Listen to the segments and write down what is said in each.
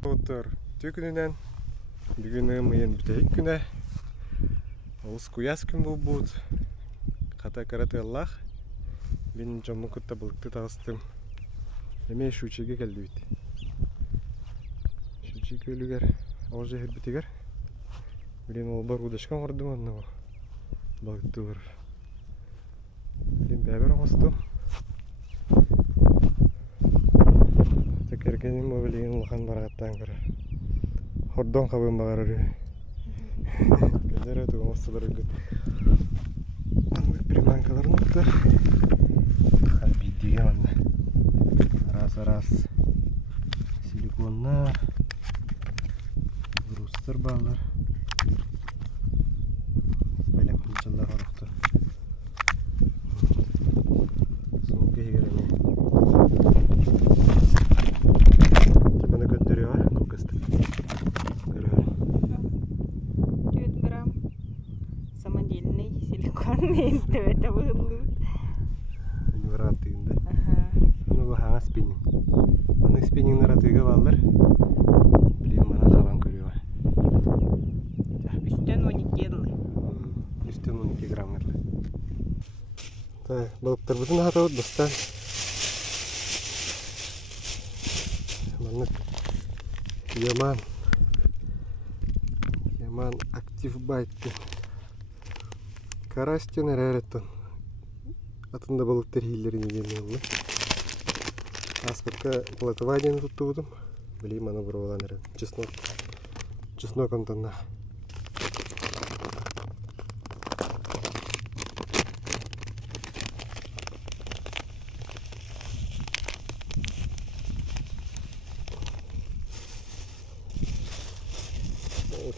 Отыр түгінінен бүгіні мұйын бүтейік күні олыс куяс күн бұл бұд қата қараты Аллах мен жомны күтті бұлықты тағыстым әме шучеге келді бейт шучеге көлігер ол жахыр бітігер білен ол бар ұдашқан құрдым онны бұлықты бұр мен бәбір оғыстым текергенім өбілеген ұлған барғаттан көрі хордон қабын бағар өрі көндер өті оңыстылар үгін анны приманкаларын ұқты бейдеген анны арас силиконнар брустер бағалар бәлем құлчалар қарақты соң кейгереме Это выглядит. Не вратыгында. Ну бу хаңа спиннинг. Аны спиннинг наратыга балдар. Билем мана кабан көрүгө. Үстөн 12 елы. Үстөн 12 граммерлы. Так, балыктар бүтүн хатабыт достар. Мана Яман актив байт. Карастен әрәреттен атында балықтар хейлеріне келмей олы. Аспетка платывадияны тұтты бұдым. Білейм аны бұры олан әрі. Чеснок антонна.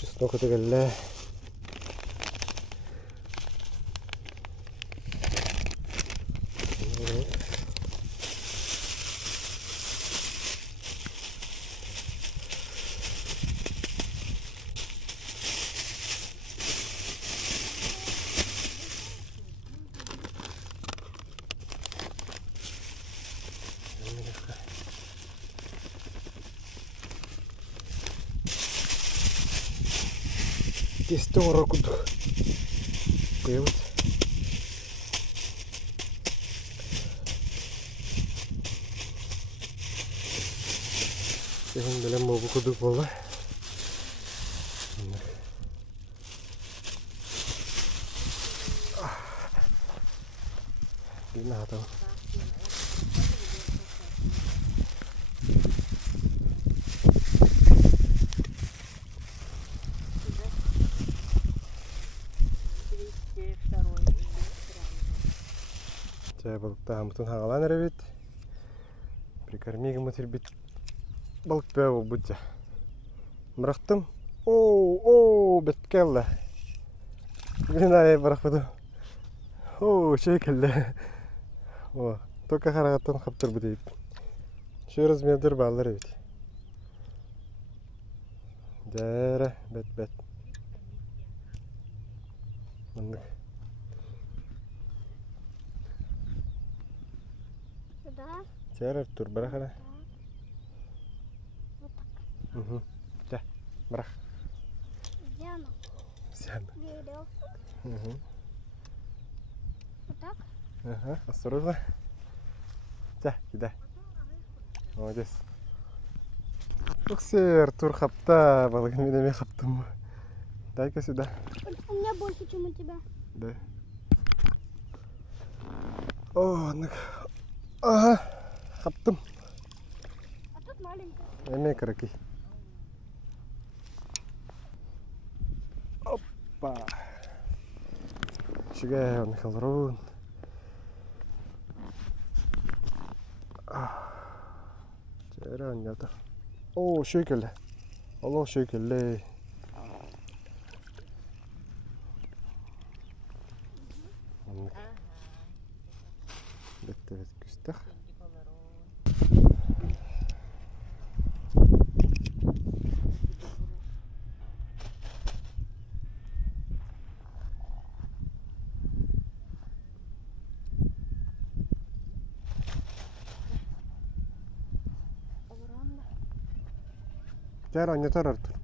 Чеснок это гәлі. Тесто оракуду. Коевать. Сегодня белем мобу ходу пола. Не надо. Балыктан бұтын хағалан әрәбет. Прикормигі мұтыр бет балык бәу бұл бұтя. Мұрақтым. Оу, бәтке алла. Білін ай бірақ бұды. Оу, шей кәлі. Тоқа қарағаттан қаптыр бұды еп. Шой размердер бағалар әбет. Дәрі, бәт. Мұндық. Церер тур брахана. Да, брах. Зяна. Видел. Вот так? Ага, осторожно. Да, кидай. Молодец. Сер, тур хапта, балагаминами хаптам. Дай-ка сюда. У меня больше, чем у тебя. Да. О, ага, хаптым. А тут маленькая. Эме караки. Опа. Шигай он халрун. Черан ята. О, шекеле. Алло, шекеле. Бетте küstah. Жара не тарар тұр.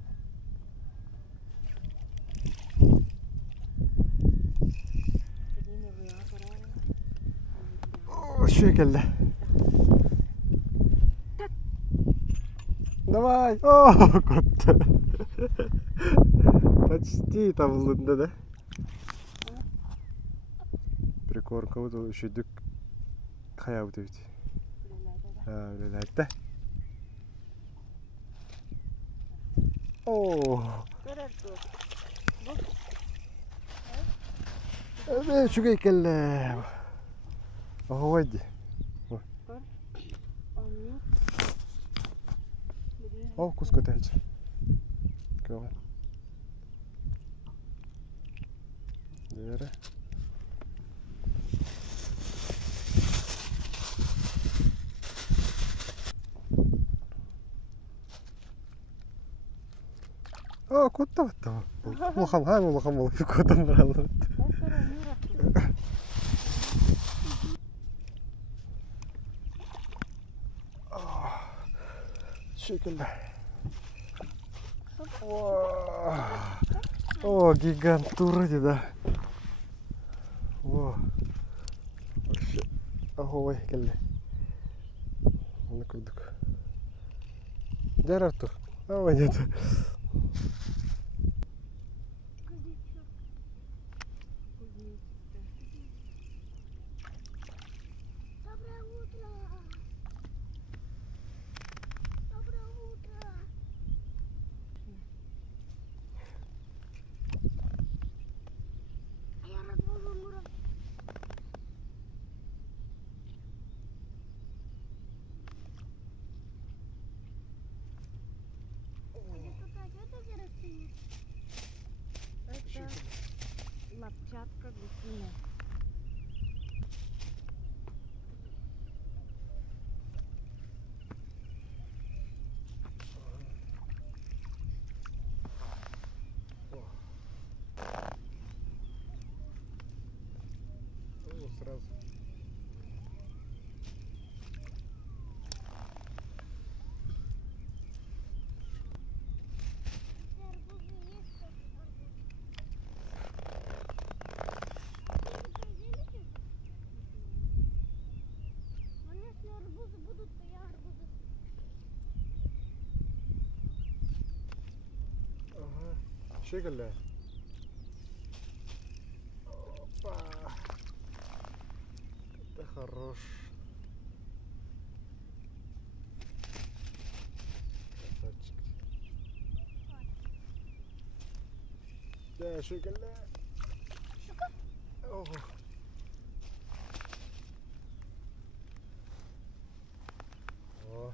Шекелді. Давай! О, котты. Почти табылды, да? Прикормка вот еще дюк хаяу дейді. Өлелі айтты. О! Öbe şu gekelle. Oh hadi. Oh kusko tehce. Göre. Yere. Oh kutta vatta. Muham hamu muham fi kutam bralı. Şekilde. О, гигант вроде, да. Во. Вообще. Ой, келли. Оны көрдік. Жарар тұр. Ой, нет. Лапчатка гусиная. О, сразу. Şekilde. Опа. Это хорош. Красавчик. Да, şekilde. Ого. О.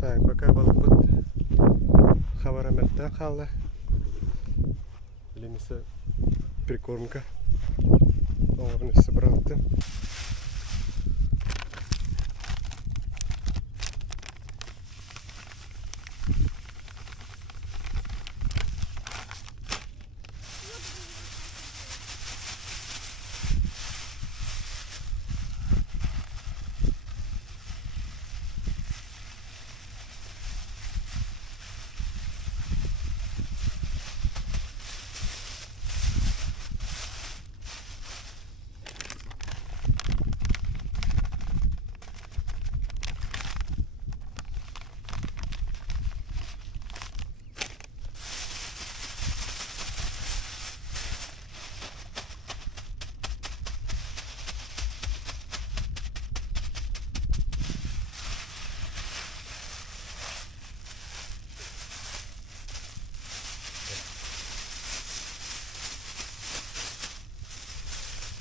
Так, пока balık bu хабараметten kaldı. Elimizde прикормка. Onu собрал-то.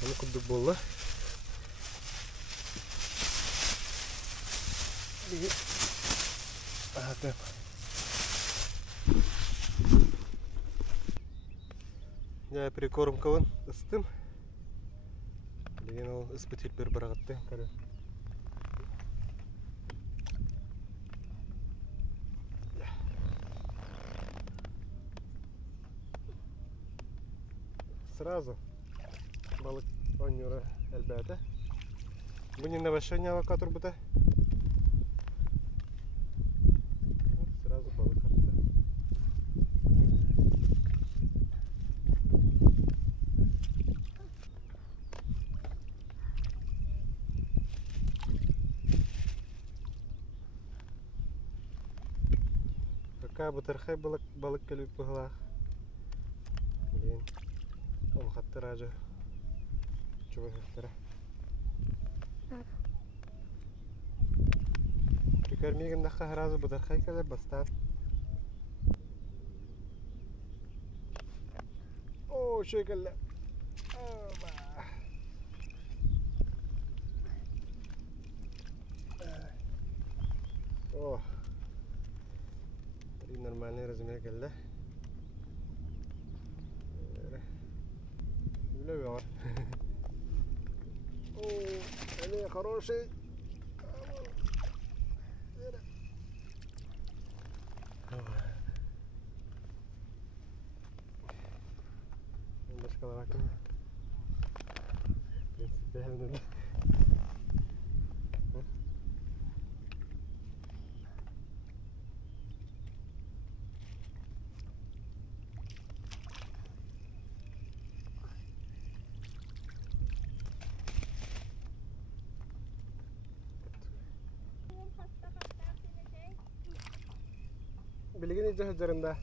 Onu kurduk bolla. Tamam. Я прикормкован ыстым. Деген ол испытить бер барагатты. Кары. Сразу балык онюра әлбәттә. Бу не навашение авокадор бута. Сразу балык атты. Какая бутырхай балык көлүп була. Блин. Он хаттыра же. Чего хаттыра? Прикормиген нахка сразу бутырхай көлөп бастан. О, шекелле. О. Три нормальные размеры көлле. О, они хорошие. Шоколадка. Принципиально. Bilgin iyice hazırında.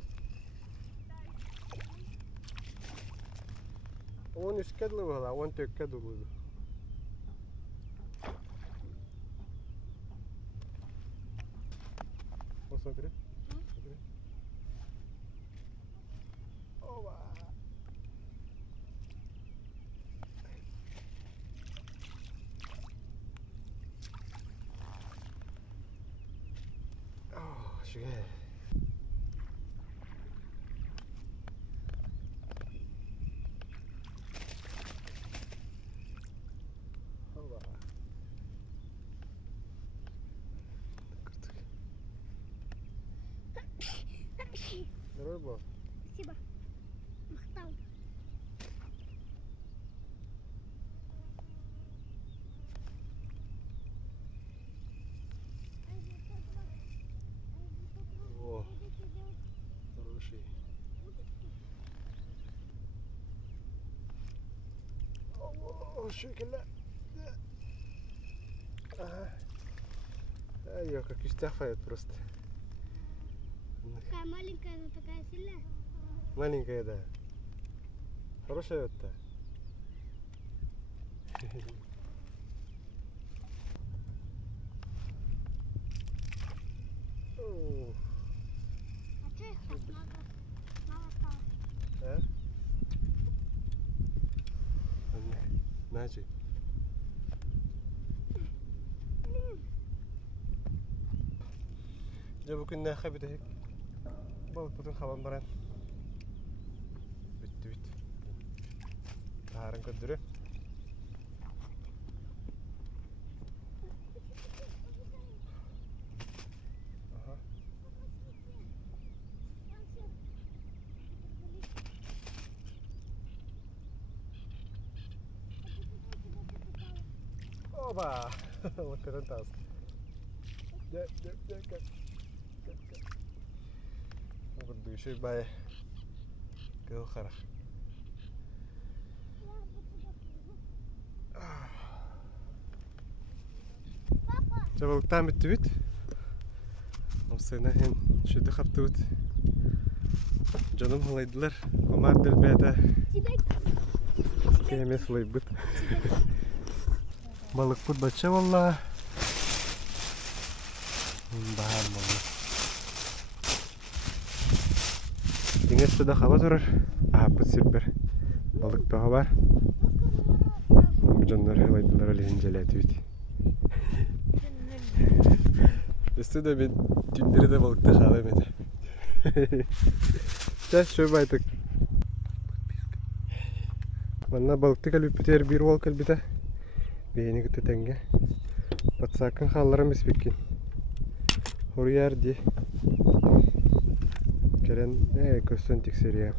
13 kadlı valla, 14 kadlı buldu. Посмотри. Смотри. Ова. О, шикарно. Здорово было? Спасибо. Махтал. О, хороший. О, шикарно. Ага. Ай, как истяфает просто. Такая маленькая, но такая сильная. Маленькая, да. Хорошая вот-то. А что их так мало осталось? А? Значит. Жабы күннә хабидек. Балык бүтін хабан баран. Бүтті. Тағарын көндірі. Оба! Вот это таз. Буду еще и бая. Кого харах. Жабалык там бітті бит. Осыйна хен шөйді қапты бит. Жаным ғылайдылар. Омар ділбәді. Кемес ғылай бит. Balık put baca valla. Bahan balık. Deniz suda hava durur. Aha put sipir. Balık daha var. жоннор хавайдылар олихин желетибит. Өсті да мен түндері де балықты қалам еді. Жас шөп айтық. Манна балықты кәлбіп бітер бір ол кәлбіті. Бейіні күтті тәңге. Батсақын қаларым іспеккен. Хорияр де. Керен көстен тексерия.